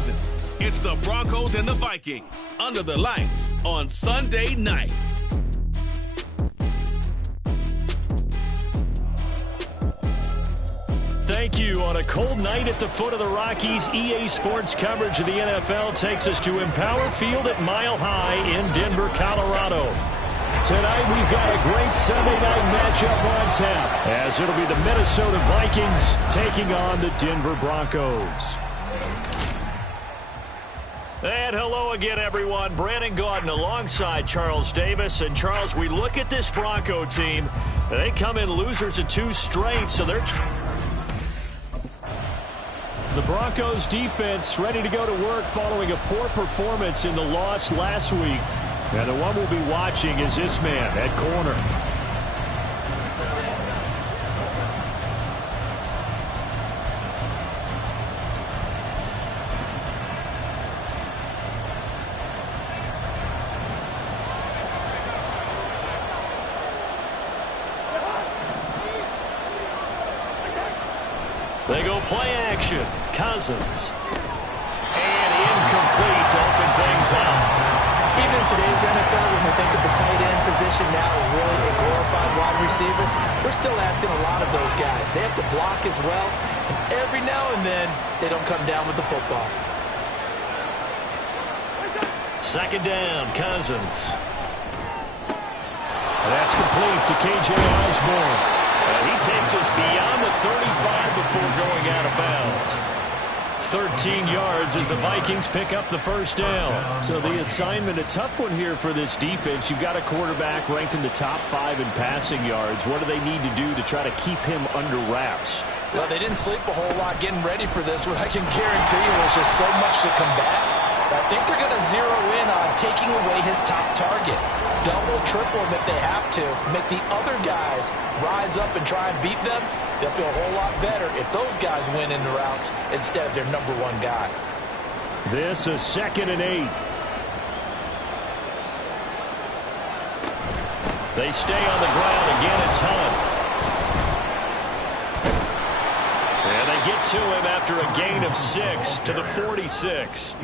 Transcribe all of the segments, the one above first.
season. It's the Broncos and the Vikings under the lights on Sunday night. Thank you. On a cold night at the foot of the Rockies, EA Sports coverage of the NFL takes us to Empower Field at Mile High in Denver, Colorado. Tonight we've got a great Sunday night matchup on tap, as it'll be the Minnesota Vikings taking on the Denver Broncos. And hello again, everyone. Brandon Gaudin alongside Charles Davis. And Charles, we look at this Bronco team. They come in losers of 2 straight, so they're... The Broncos defense ready to go to work following a poor performance in the loss last week. And the one we'll be watching is this man at corner. They go play action. Cousins. And incomplete to open things up. Even in today's NFL, when we think of the tight end position now as really a glorified wide receiver, we're still asking a lot of those guys. They have to block as well, and every now and then, they don't come down with the football. Second down, Cousins. That's complete to K.J. Osborne. And he takes us beyond the 35 before going out of bounds. 13 yards as the Vikings pick up the first down. So the assignment, a tough one here for this defense. You've got a quarterback ranked in the top 5 in passing yards. What do they need to do to try to keep him under wraps? Well, they didn't sleep a whole lot getting ready for this. What I can guarantee you is just so much to combat. I think they're going to zero in on taking away his top target. Double, triple him if they have to. Make the other guys rise up and try and beat them. They'll feel a whole lot better if those guys win in the routes instead of their number 1 guy. This is 2nd and 8. They stay on the ground. Again, it's Hunt. And they get to him after a gain of 6 to the 46.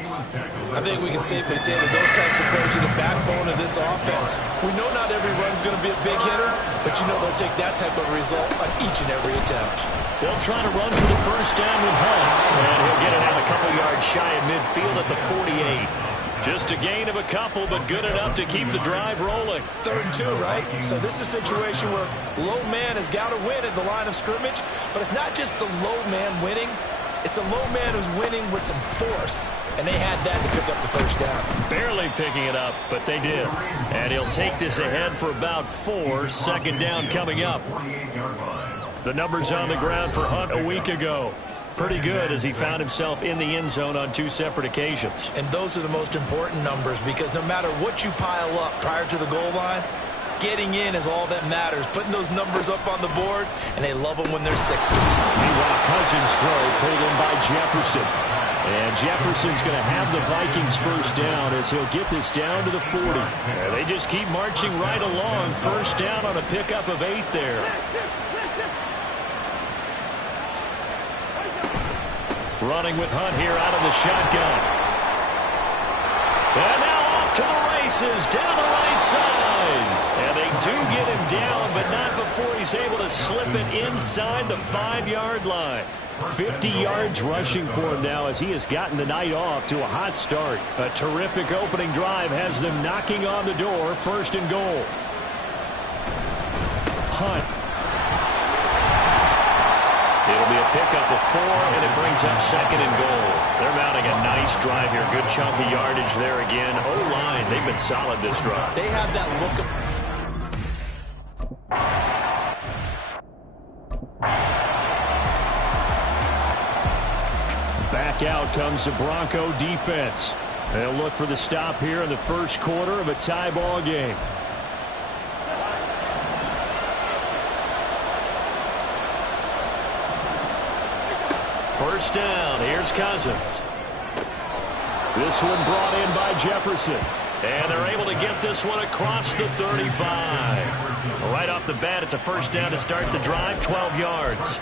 I think we can safely say that those types of plays are the backbone of this offense. We know not every run's going to be a big hitter, but you know they'll take that type of result on each and every attempt. They'll try to run for the first down with Hunt. And he'll get it out a couple yards shy of midfield at the 48. Just a gain of a couple, but good enough to keep the drive rolling. 3rd and 2, right? So this is a situation where low man has got to win at the line of scrimmage, but it's not just the low man winning. It's the low man who's winning with some force, and they had that to pick up the first down. Barely picking it up, but they did. And he'll take this ahead for about 4. 2nd down coming up. The numbers on the ground for Hunt a week ago. Pretty good as he found himself in the end zone on 2 separate occasions. And those are the most important numbers because no matter what you pile up prior to the goal line, getting in is all that matters. Putting those numbers up on the board, and they love them when they're 6s. Meanwhile, Cousins' throw pulled in by Jefferson. And Jefferson's going to have the Vikings first down as he'll get this down to the 40. And they just keep marching right along. First down on a pickup of 8 there. Running with Hunt here out of the shotgun. And now off to the races down the right side. And they do get him down, but not before he's able to slip it inside the 5-yard line. 50 yards rushing for him now as he has gotten the night off to a hot start. A terrific opening drive has them knocking on the door. 1st and goal. Hunt. It'll be a pickup of 4, and it brings up 2nd and goal. They're mounting a nice drive here. Good chunk of yardage there again. O-line, they've been solid this drive. They have that look of... Back out comes the Bronco defense. They'll look for the stop here in the first quarter of a tie ball game. First down. Here's Cousins. This one brought in by Jefferson. And they're able to get this one across the 35. Right off the bat, it's a first down to start the drive, 12 yards.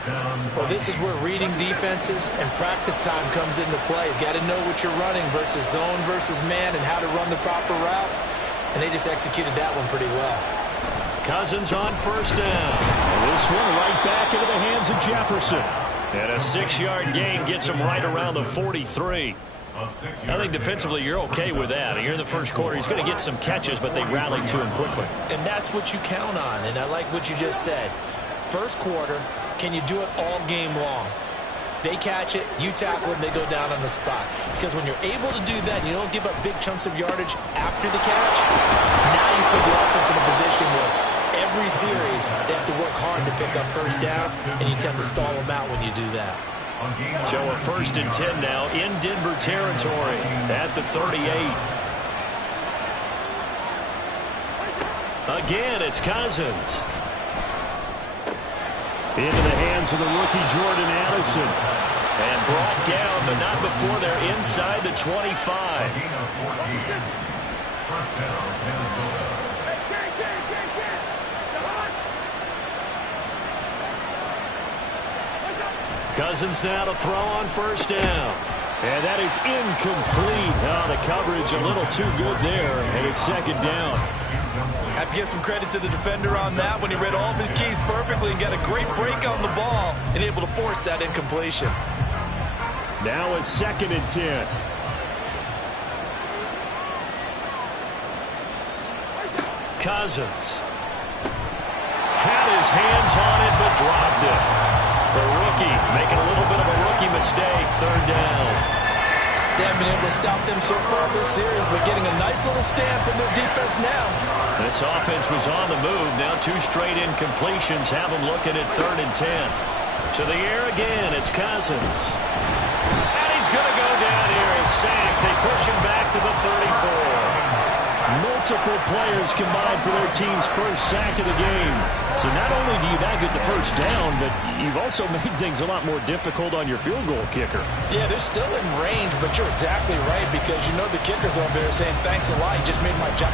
Well, this is where reading defenses and practice time comes into play. You got to know what you're running versus zone versus man and how to run the proper route. And they just executed that one pretty well. Cousins on first down. And this one right back into the hands of Jefferson. And a 6-yard gain gets him right around the 43. I think defensively you're okay with that. Here in the first quarter, he's going to get some catches, but they rallied to him quickly. And that's what you count on, and I like what you just said. First quarter, can you do it all game long? They catch it, you tackle it, and they go down on the spot. Because when you're able to do that and you don't give up big chunks of yardage after the catch, now you put the offense in a position where every series they have to work hard to pick up first downs, and you tend to stall them out when you do that. So a 1st and 10 now in Denver territory at the 38. Again, it's Cousins. Into the hands of the rookie Jordan Addison. And brought down, but not before they're inside the 25. Cousins now to throw on first down. And that is incomplete. Oh, the coverage a little too good there, and it's second down. I have to give some credit to the defender on that when he read all of his keys perfectly and got a great break on the ball and able to force that incompletion. Now a 2nd and 10. Cousins had his hands on it but dropped it. The rookie making a little bit of a rookie mistake. 3rd down. They haven't been able to stop them so far this series, but getting a nice little stand from their defense now. This offense was on the move. Now 2 straight incompletions have them looking at 3rd and 10. To the air again, it's Cousins. And he's going to go down here and sack. They push him back to the 34. Multiple players combined for their team's first sack of the game. So not only do you not get the first down, but you've also made things a lot more difficult on your field goal kicker. Yeah, they're still in range, but you're exactly right because you know the kicker's over there saying, thanks a lot, you just made my job.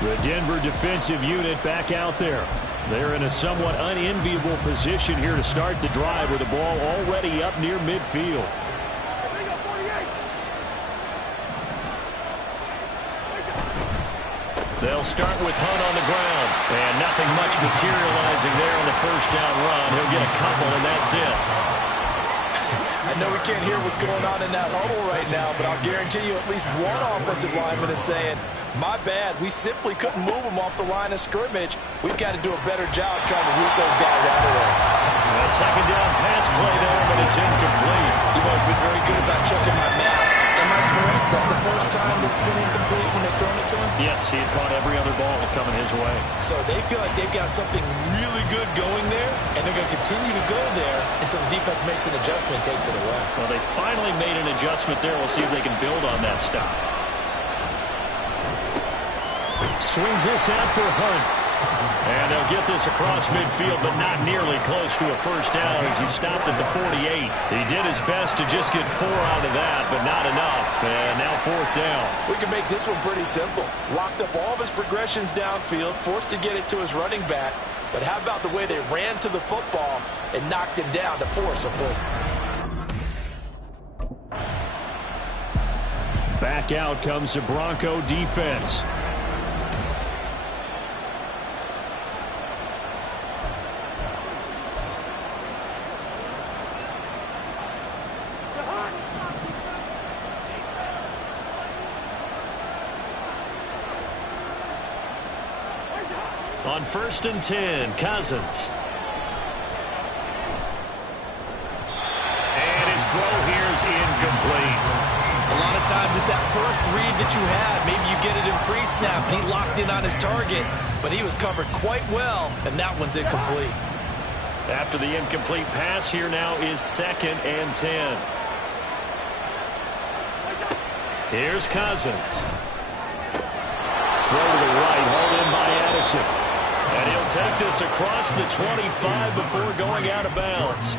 The Denver defensive unit back out there. They're in a somewhat unenviable position here to start the drive with the ball already up near midfield. They'll start with Hunt on the ground. And nothing much materializing there on the first down run. He'll get a couple, and that's it. I know we can't hear what's going on in that huddle right now, but I'll guarantee you at least one offensive lineman is saying, my bad, we simply couldn't move them off the line of scrimmage. We've got to do a better job trying to root those guys out of there. A 2nd down pass play there, but it's incomplete. You've always been very good about checking my math. Am I correct? That's the first time that's been incomplete when they've thrown it to him? Yes, he had caught every other ball coming his way. So they feel like they've got something really good going there, and they're going to continue to go there until the defense makes an adjustment and takes it away. Well, they finally made an adjustment there. We'll see if they can build on that stop. Swings this out for Hunt. And they'll get this across midfield, but not nearly close to a first down as he stopped at the 48. He did his best to just get 4 out of that, but not enough. And now 4th down. We can make this one pretty simple. Locked up all of his progressions downfield, forced to get it to his running back. But how about the way they ran to the football and knocked him down to force a fourth? Back out comes the Bronco defense. On 1st and 10, Cousins. And his throw here is incomplete. A lot of times it's that first read that you had. Maybe you get it in pre-snap, and he locked in on his target, but he was covered quite well, and that one's incomplete. After the incomplete pass, here now is 2nd and 10. Here's Cousins. Throw to the right, hauled in by Addison. And he'll take this across the 25 before going out of bounds.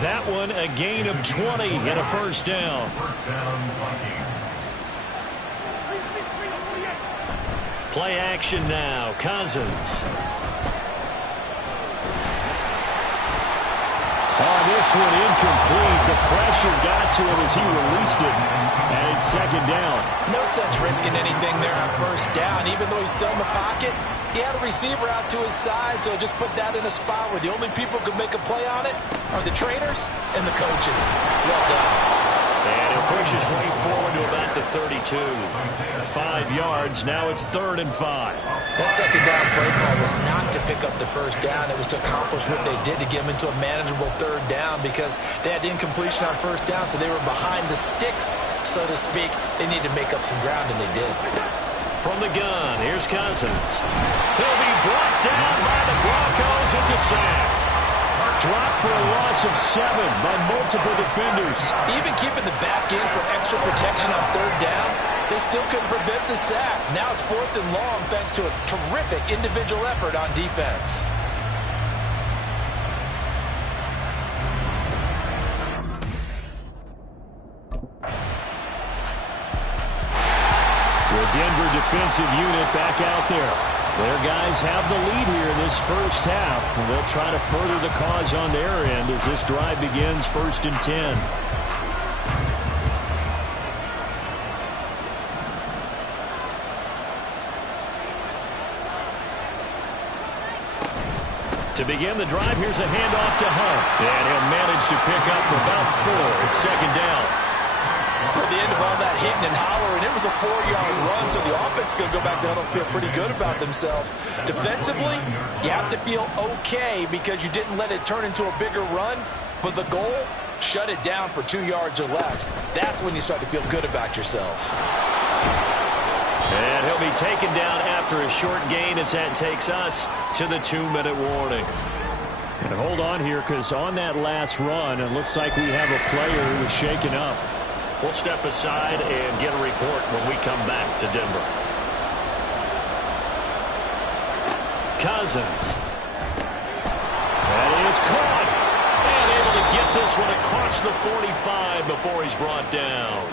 That one a gain of 20 and a first down. Play action now. Cousins. Oh, this one incomplete. The pressure got to him as he released it. And it's second down. No sense risking anything there on first down. Even though he's still in the pocket, he had a receiver out to his side, so just put that in a spot where the only people who can make a play on it are the trainers and the coaches. Well done. And he'll push his way forward to about the 32. 5 yards. Now it's 3rd and 5. That second down play call was not to pick up the first down. It was to accomplish what they did to get them into a manageable 3rd down because they had incompletion on first down, so they were behind the sticks, so to speak. They needed to make up some ground, and they did. From the gun, here's Cousins. He'll be brought down by the Broncos. It's a sack. Dropped for a loss of 7 by multiple defenders. Even keeping the back in for extra protection on 3rd down, they still couldn't prevent the sack. Now it's 4th and long thanks to a terrific individual effort on defense. The Denver defensive unit back out there. Their guys have the lead here in this first half. And they'll try to further the cause on their end as this drive begins 1st and 10. To begin the drive, here's a handoff to Hunt. And he'll manage to pick up about 4. It's 2nd down. At the end of all that hitting and hollering, it was a 4-yard run, so the offense is going to go back there and feel pretty good about themselves. Defensively, you have to feel okay because you didn't let it turn into a bigger run, but the goal, shut it down for 2 yards or less. That's when you start to feel good about yourselves. And he'll be taken down after a short gain as that takes us to the 2-minute warning. And hold on here because on that last run, it looks like we have a player who was shaken up. We'll step aside and get a report when we come back to Denver. Cousins. That is caught. And able to get this one across the 45 before he's brought down.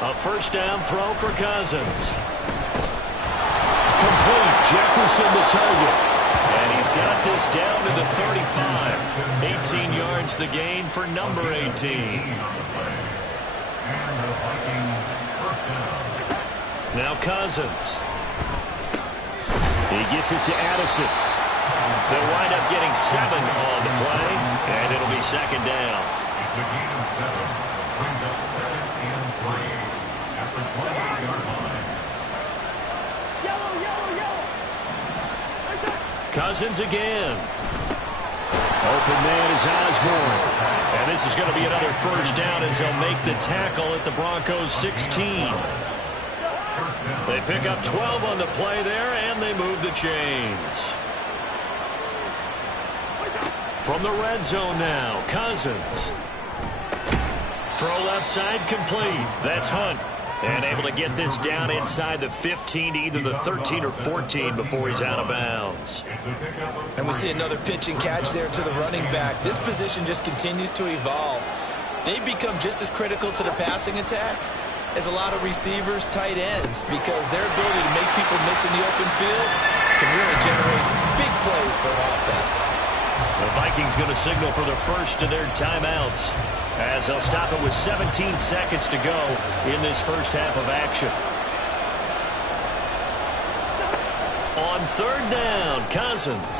A first down throw for Cousins. Complete. Jefferson the target. And he's got this down to the 35. 18 yards the gain for number 18. Now Cousins. He gets it to Addison. They'll wind up getting 7 on the play, and it'll be 2nd down. It's a gain of 7. Brings up 2nd and 3. At the 28-yard line. Cousins again. Open man is Osborne. And this is going to be another first down as they'll make the tackle at the Broncos 16. They pick up 12 on the play there, and they move the chains. From the red zone now, Cousins. Throw left side complete. That's Hunt. And able to get this down inside the 15 to either the 13 or 14 before he's out of bounds. And we see another pitch and catch there to the running back. This position just continues to evolve. They become just as critical to the passing attack as a lot of receivers, tight ends, because their ability to make people miss in the open field can really generate big plays for an offense. The Vikings going to signal for the first of their timeouts as they'll stop it with 17 seconds to go in this first half of action. On 3rd down, Cousins.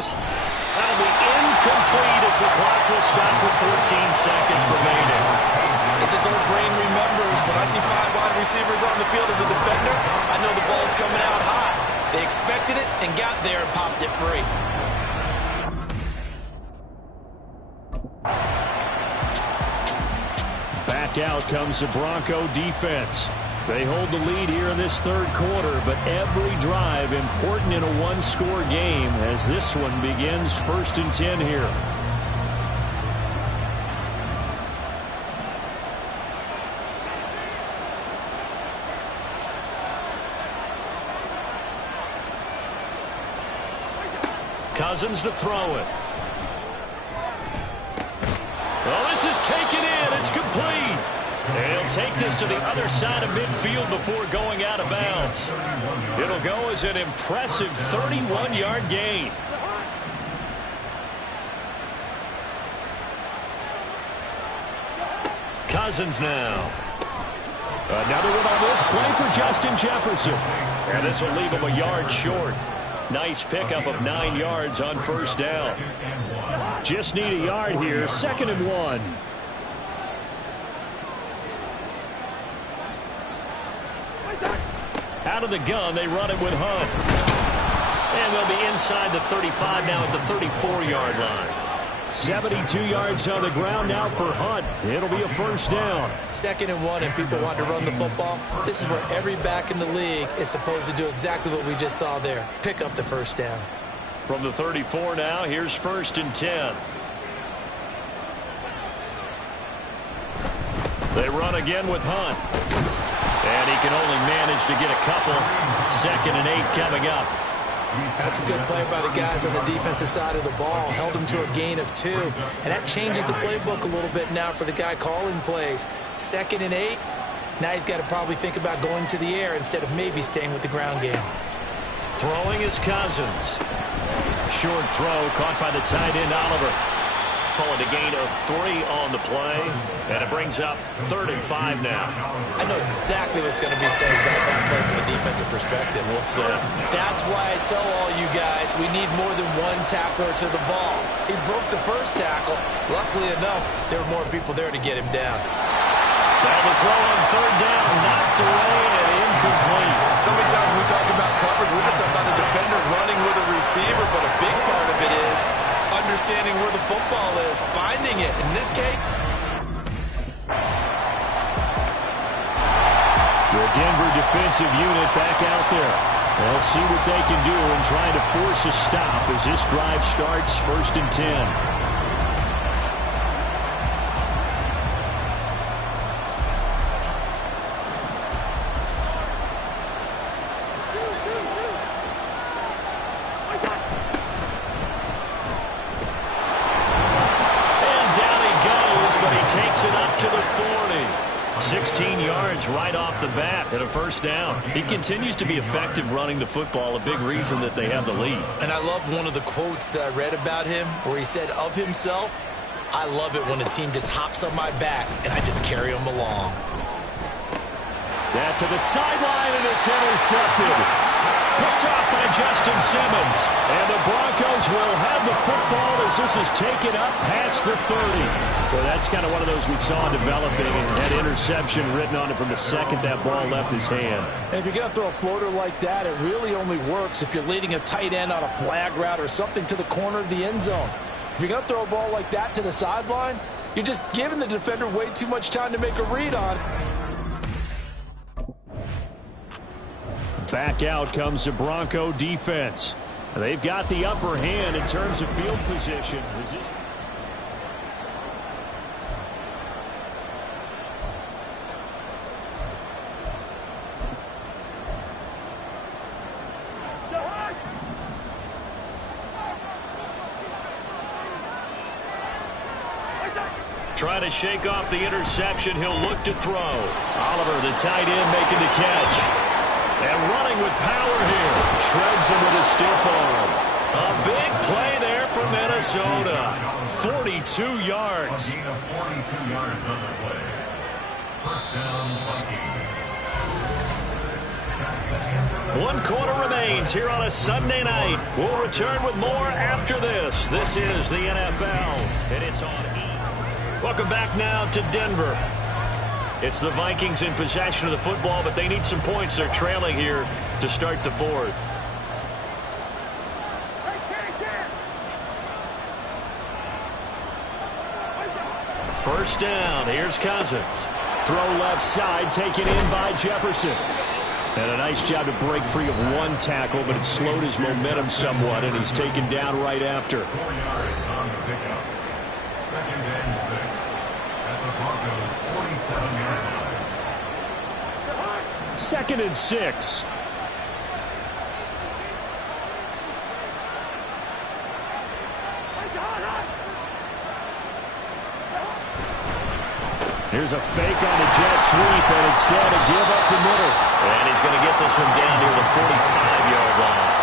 That'll be incomplete as the clock will stop with 14 seconds remaining. As his old brain remembers, when I see 5 wide receivers on the field as a defender, I know the ball's coming out high. They expected it and got there and popped it free. Back out comes the Bronco defense. They hold the lead here in this 3rd quarter, but every drive important in a one-score game as this one begins 1st and 10 here. Cousins to throw it. Well, this is taken in. It's complete. And he'll take this to the other side of midfield before going out of bounds. It'll go as an impressive 31-yard gain. Cousins now. Another one on this play for Justin Jefferson. And this will leave him a yard short. Nice pickup of 9 yards on first down. Just need a yard here. 2nd and 1. Out of the gun, they run it with Hunt. And they'll be inside the 35 now at the 34-yard line. 72 yards on the ground now for Hunt. It'll be a first down. 2nd and 1, and people want to run the football. This is where every back in the league is supposed to do exactly what we just saw there. Pick up the first down. From the 34 now, here's 1st and 10. They run again with Hunt. And he can only manage to get a couple. 2nd and 8 coming up. That's a good play by the guys on the defensive side of the ball. Held him to a gain of 2. And that changes the playbook a little bit now for the guy calling plays. 2nd and 8. Now he's got to probably think about going to the air instead of maybe staying with the ground game. Throwing is Cousins. Short throw caught by the tight end Oliver. Pulling a gain of 3 on the play. And it brings up 3rd and 5 now. I know exactly what's going to be said about that play from the defensive perspective. What's that? That's why I tell all you guys we need more than one tackler to the ball. He broke the first tackle. Luckily enough, there were more people there to get him down. Now the throw on 3rd down, knocked away and incomplete. So many times when we talk about coverage, we're just about a defender running with a receiver, but a big part of it is understanding where the football is, finding it. In this case, the Denver defensive unit back out there. They'll see what they can do in trying to force a stop as this drive starts. 1st and 10. Takes it up to the 40. 16 yards right off the bat and a first down. He continues to be effective running the football, a big reason that they have the lead. And I love one of the quotes that I read about him where he said of himself, I love it when a team just hops on my back and I just carry them along. That to the sideline and it's intercepted. Picked off by Justin Simmons. And the Broncos will have the football as this is taken up past the 30. Well, that's kind of one of those we saw developing, and that interception written on it from the second that ball left his hand. And if you're going to throw a floater like that, it really only works if you're leading a tight end on a flag route or something to the corner of the end zone. If you're going to throw a ball like that to the sideline, you're just giving the defender way too much time to make a read on. Back out comes the Bronco defense. They've got the upper hand in terms of field position. Trying to shake off the interception. He'll look to throw. Oliver, the tight end, making the catch. And running with power here. Shreds him with a stiff arm. A big play there for Minnesota. 42 yards. 42 yards on the play. First down, Vikings. 1 quarter remains here on a Sunday night. We'll return with more after this. This is the NFL, and it's on E! Welcome back now to Denver. It's the Vikings in possession of the football, but they need some points. They're trailing here to start the 4th. First down. Here's Cousins. Throw left side, taken in by Jefferson. And a nice job to break free of 1 tackle, but it slowed his momentum somewhat, and he's taken down right after. 4 yards on the pickup. 2nd and 6 at the Broncos' 47-yard line. 2nd and 6. Here's a fake on the jet sweep, and instead a give up the middle. And he's going to get this one down near the 45-yard line.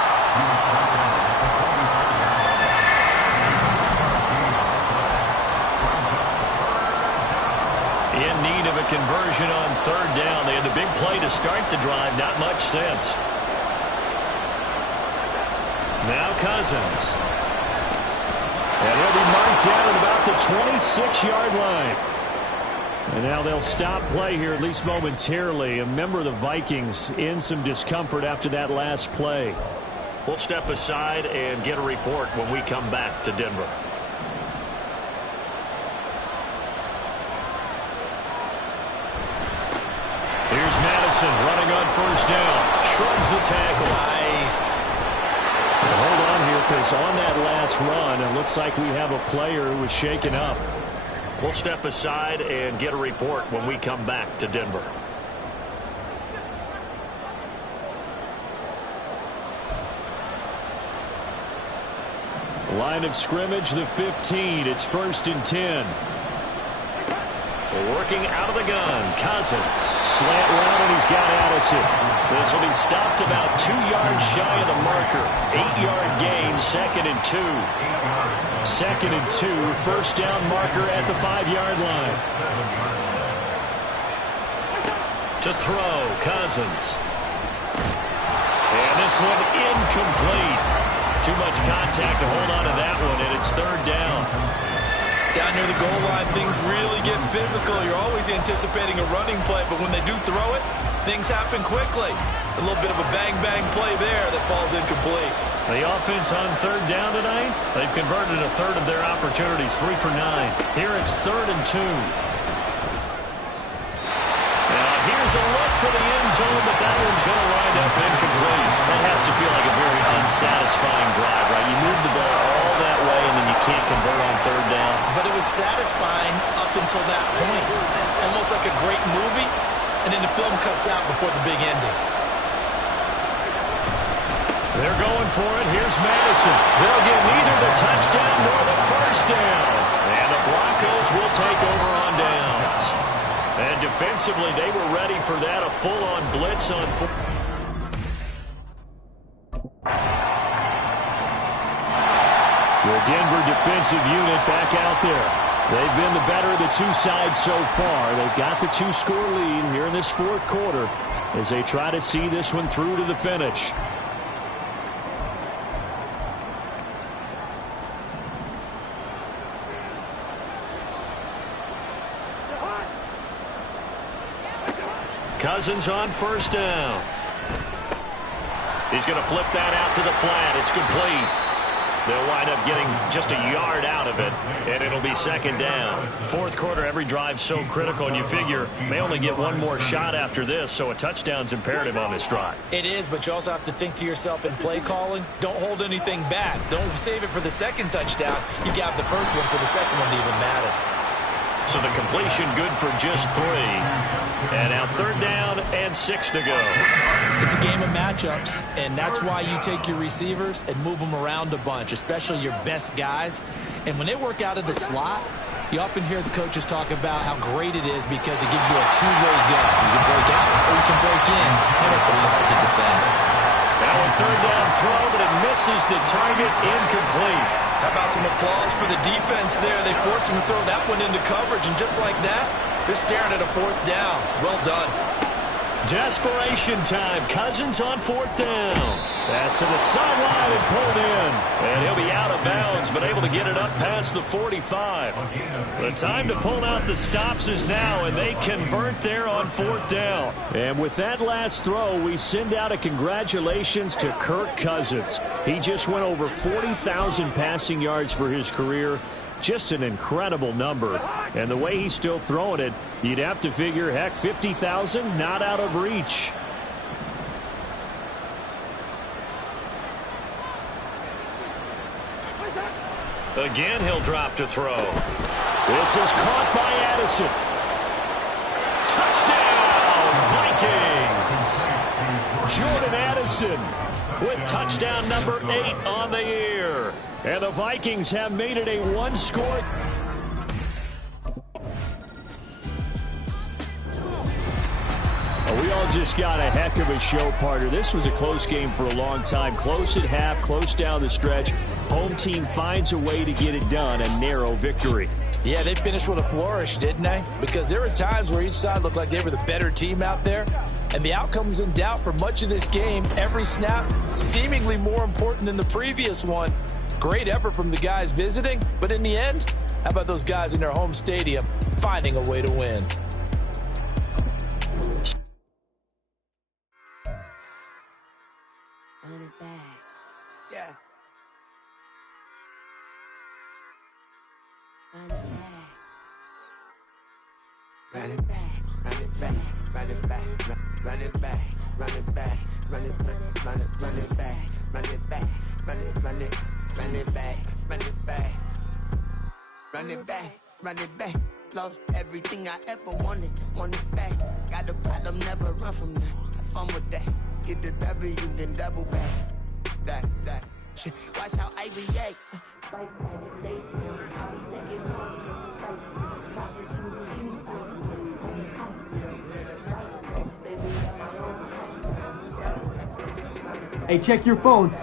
In need of a conversion on third down. They had the big play to start the drive. Not much sense. Now Cousins. And he'll be marked down at about the 26-yard line. And now they'll stop play here, at least momentarily. A member of the Vikings in some discomfort after that last play. We'll step aside and get a report when we come back to Denver. Here's Madison running on first down. Shrugs the tackle. Nice. Well, hold on here, because on that last run, it looks like we have a player who was shaken up. We'll step aside and get a report when we come back to Denver. Line of scrimmage, the 15. It's 1st and 10. Working out of the gun, Cousins. Slant route, and he's got Addison. This will be stopped about 2 yards shy of the marker. 8-yard gain, 2nd and 2. 2nd and 2, first down marker at the 5-yard line. To throw, Cousins. And this one incomplete. Too much contact to hold on to that one, and it's 3rd down. Down near the goal line, things really get physical. You're always anticipating a running play, but when they do throw it, things happen quickly. A little bit of a bang-bang play there that falls incomplete. The offense on 3rd down tonight, they've converted a third of their opportunities, 3 for 9. Here it's 3rd and 2. Now here's a look for the end zone, but that one's going to wind up incomplete. That has to feel like a very unsatisfying drive, right? You move the ball all that way, and then you can't convert on 3rd down. But it was satisfying up until that point. Almost like a great movie, and then the film cuts out before the big ending. They're going for it. Here's Madison. They'll get neither the touchdown nor the first down. And the Broncos will take over on downs. And defensively, they were ready for that. A full-on blitz on the Denver defensive unit back out there. They've been the better of the two sides so far. They've got the 2-score lead here in this 4th quarter as they try to see this one through to the finish. Cousins on first down. He's going to flip that out to the flat. It's complete. They'll wind up getting just a yard out of it, and it'll be 2nd down. 4th quarter, every drive's so critical, and you figure they only get one more shot after this, so a touchdown's imperative on this drive. It is, but you also have to think to yourself in play calling, don't hold anything back. Don't save it for the 2nd touchdown. You got the first one for the 2nd one to even matter. So the completion good for just 3. And now 3rd down and 6 to go. It's a game of matchups, and that's why you take your receivers and move them around a bunch, especially your best guys. And when they work out of the slot, you often hear the coaches talk about how great it is because it gives you a two-way go. You can break out or you can break in. That makes it hard to defend. Now a 3rd down throw, but it misses the target, incomplete. How about some applause for the defense there? They forced him to throw that one into coverage, and just like that, they're staring at a 4th down. Well done. Desperation time. Cousins on 4th down. Pass to the sideline and pulled in. And he'll be out of bounds, but able to get it up past the 45. The time to pull out the stops is now, and they convert there on 4th down. And with that last throw, we send out a congratulations to Kirk Cousins. He just went over 40,000 passing yards for his career. Just an incredible number. And the way he's still throwing it, you'd have to figure, heck, 50,000 not out of reach. Again, he'll drop to throw. This is caught by Addison. Touchdown, Vikings! Jordan Addison with touchdown number 8 on the year. And the Vikings have made it a 1-score. We all just got a heck of a show, partner. This was a close game for a long time. Close at half, close down the stretch. Home team finds a way to get it done, a narrow victory. Yeah, they finished with a flourish, didn't they? Because there were times where each side looked like they were the better team out there. And the outcome was in doubt for much of this game. Every snap seemingly more important than the previous one. Great effort from the guys visiting. But in the end, how about those guys in their home stadium finding a way to win? Run it back. Yeah. Run it back. Run it back. Run it back. Run it back. Run it back. Run it back. Run it back. Run it back. Run it back. Run it back. Run it back. Run it back. Run it back. Run it back. Lost everything I ever wanted. Want it back. Got a problem, never run from that. Have fun with that. Get the W, then double back. That shit. Watch how I react. Hey, check your phone.